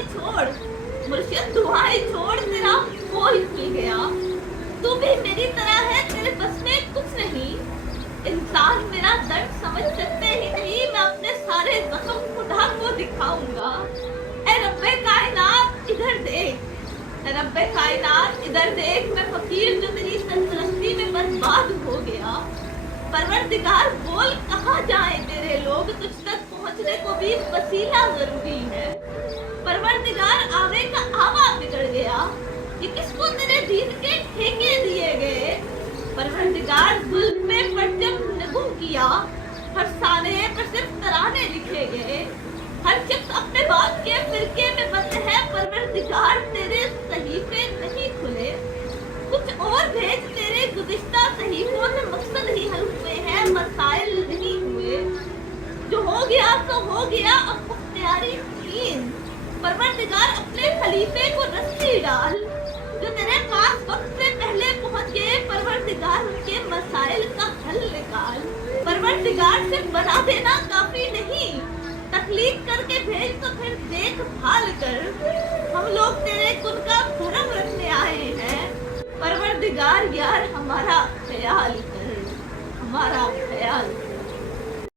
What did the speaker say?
दुआएं छोड़, मुर्शिद दुआएं छोड़, तेरा कोई भूल गया। तू भी मेरी तरह है, तेरे बस में कुछ नहीं। इंसान मेरा दर्द समझ सकते ही नहीं, मैं अपने सारे जख्म खुदा को दिखाऊंगा। ए रब्बे कायनात इधर देख, ए रब्बे कायनात इधर देख, मैं फकीर जो तेरी सरपरस्ती में बर्बाद हो गया। परवरदिगार बोल कहाँ जाए तेरे लोग, तुझ तक पहुँचने को भी वसीला जरूरी है। परवरदिगार आवे का आवा बिगड़ गया, ये किसको तेरे दीन के ठेके दिए गए। परवरदिगार जुल्म में परचम नगुम किया, हर साने पर सिर्फ तराने लिखे गए। हर शख्स अपने बाप के फिरके में बंद है, परवरदिगार तेरे सहीफे नहीं खुले। कुछ और भेज तेरे गुज़िश्ता सहीफों से मकसद ही हल हुए हैं, मसाइल नहीं हुए। जो हो गया तो हो गया, अब मुख्तियारी छीन। परवरदिगार अपने खलीफे को रस्सी डाल, जो तेरे पास वक्त से पहले पहुंच गए। परवरदिगार उनके मसाइल का हल निकाल। परवरदिगार से बना देना काफी नहीं, तकलीफ करके भेज तो फिर देखभाल कर। हम लोग तेरे कुन का भरम रखने आए हैं। परवरदिगार यार हमारा ख्याल कर, हमारा ख्याल कर।